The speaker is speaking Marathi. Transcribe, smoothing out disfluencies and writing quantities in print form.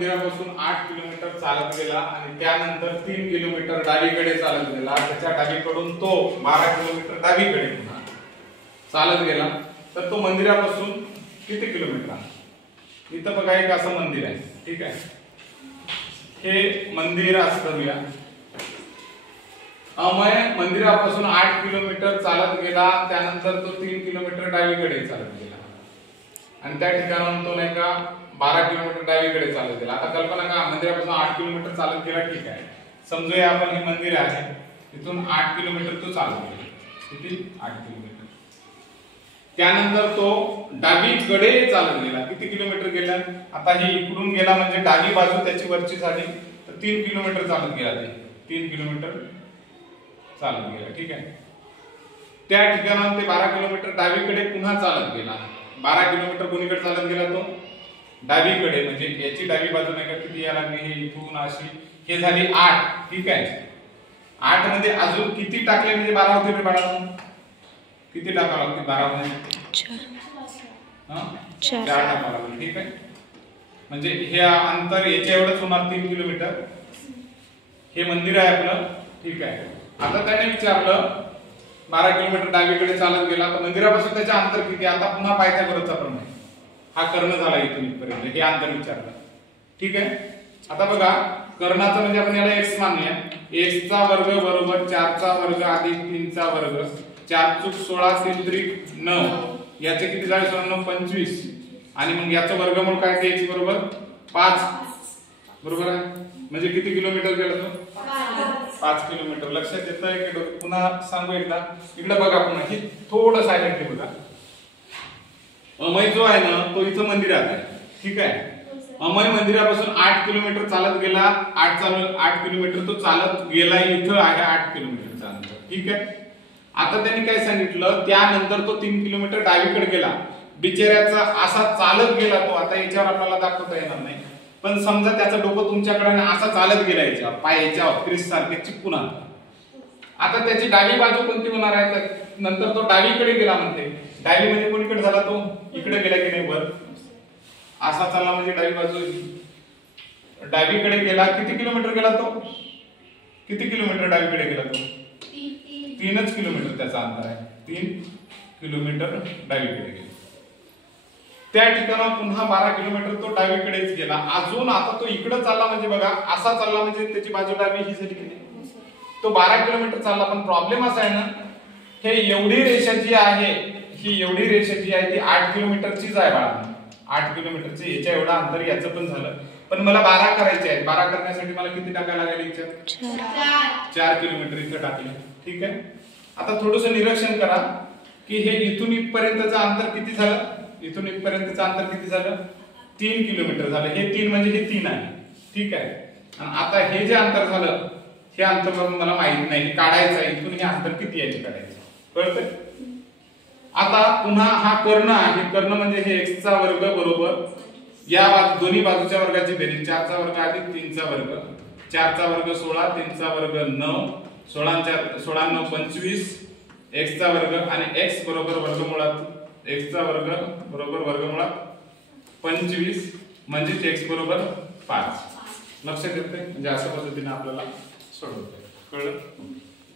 मंदिरापासून 8 किलोमीटर चालत गेला आणि त्यानंतर 3 किलोमीटर डावीकडे चालत गेला. त्याच्या डावीकडून तो 12 किलोमीटर डावीकडे पुन्हा चालत गेला. तर तो मंदिरापासून किती किलोमीटर आहे? इथं बघा एक असं मंदिर आहे, ठीक आहे. हे मंदिर असतं. अमय मंदिरापासून 8 किलोमीटर चालत गेला. त्यानंतर तो 3 किलोमीटर डावीकडे चालत गेला आणि त्या ठिकाणाहून तो नाही का 12 किलोमीटर डावीकडे चालत गेला. आता कल्पना का मंदिरापासून 8 किलोमीटर चालत गेला, ठीक आहे. समजूया आपण हे मंदिर आहे, इथून 8 किलोमीटर तो चालत गेला. किती? 8 किलोमीटर. त्यानंतर तो डावीकडे चालत गेला. किती किलोमीटर गेला? आता हे इकडून गेला म्हणजे डावी बाजू त्याची वरची झाली, तर 3 किलोमीटर चालत गेला. ते 3 किलोमीटर चालत गेला, ठीक आहे. त्या ठिकाणाहून ते 12 किलोमीटर डावीकडे पुन्हा चालत गेला. 12 किलोमीटर कोणीकडे चालत गेला? तो डावीकडे, म्हणजे याची डावी बाजू नाही का किती यायला लागली? हे इथून अशी, हे झाली 8, ठीक आहे. 8 मध्ये अजून किती टाकले म्हणजे 12 होते रे बाळा? किती टाकावं लागते 12 मध्ये? 4 टाकावं लागते, ठीक आहे. म्हणजे हे अंतर याच्या एवढंच होणार, 3 किलोमीटर. हे मंदिर आहे आपलं, ठीक आहे. आता त्याने विचारलं 12 किलोमीटर डावीकडे चालत गेला, तर मंदिरापासून त्याचे अंतर किती? आता पुन्हा पायथागोरसचा प्रमेय, हा कर्ण झाला इथून इथपर्यंत, हे अंतर विचारलं, ठीक आहे. आता बघा कर्णाचं म्हणजे आपण याला x मानूया. x चा वर्ग बरोबर 4 चा वर्ग अधिक 3 चा वर्ग, 4 चूक 16 3 त्रिक 9, याचे किती झाले? 25. आणि मग याचं वर्गमूळ काय? ते x बरोबर 5, बरोबर आहे. म्हणजे किती किलोमीटर गेला तो? 5 किलोमीटर. लक्षात येतंय की? पुन्हा सांगू एकदा, इकडे बघा पुन्हा, हे थोडं सायलेंटली बघा. अमय जो आहे ना, तो इथं मंदिरात आहे, ठीक आहे. अमय मंदिरापासून 8 किलोमीटर चालत गेला. 8 किलोमीटर तो चालत गेला, इथं आहे 8 किलोमीटरचा अंतर, ठीक आहे. आता त्यांनी काय सांगितलं? त्यानंतर तो 3 किलोमीटर डावीकडे गेला. बिचाऱ्याचा असा चालत गेला तो. आता याच्यावर आपल्याला दाखवता येणार नाही, पण समजा त्याचं डोकं तुमच्याकडे असा चालत गेला, याच्या पाय याच्यावर क्रिस सारखे चिपकून आला. आता त्याची डावी बाजू कोणती होणार आहे? तर नंतर तो डावीकडे गेला म्हणते. डावी म्हणजे कोणीकडे झाला? तो इकडे गेला की नाही, वर असा चालला म्हणजे डावी बाजू डावीकडे गेला. किती किलोमीटर गेला तो? किती किलोमीटर डावीकडे गेला तो? 3च किलोमीटर त्याचा अंतर आहे. 3 किलोमीटर डावीकडे गेला. त्या ठिकाणी पुन्हा 12 किलोमीटर तो डावीकडेच गेला. अजून आता तो इकडे चालला म्हणजे बघा, असा चालला म्हणजे त्याची बाजू डावी ही झाली की नाही. तो 12 किलोमीटर चालला, पण प्रॉब्लेम असा आहे ना, हे एवढी रेषा जी आहे, ही एवढी रेषा जी आहे ती 8 किलोमीटरचीच आहे बाळा. 8 किलोमीटरचे याच्या एवढा अंतर याचं पण झालं, पण मला 12 करायचे आहे. 12 करण्यासाठी मला किती टाकायला लागेल? याच्यात 4 किलोमीटर इथं टाकले, ठीक आहे. आता थोडंसं निरीक्षण करा की हे इथून इथपर्यंतचं अंतर किती झालं? इथून इथपर्यंतचं अंतर किती झालं? 3 किलोमीटर झालं. हे 3 म्हणजे हे 3 आहे, ठीक आहे. आणि आता हे जे अंतर झालं, हे अंतर मला माहित नाही, हे काढायचं आहे. इथून हे अंतर किती आहे ते काढायचं, कळतंय? आता पुन्हा हा कर्ण आहे. कर्ण म्हणजे हे x चा वर्ग बरोबर या दोन्ही बाजूच्या वर्गाची बेरीज, 4 चा वर्ग अधिक 3 चा वर्ग, 4 चा वर्ग 16, 3 चा वर्ग 9, 16 9 25, x चा वर्ग आणि x बरोबर वर्गमुळात x चा वर्ग बरोबर वर्गमुळात 25, म्हणजे x बरोबर 5. लक्षात येतंय? म्हणजे अशा पद्धतीने आपल्याला सोडवता येईल, कळलं?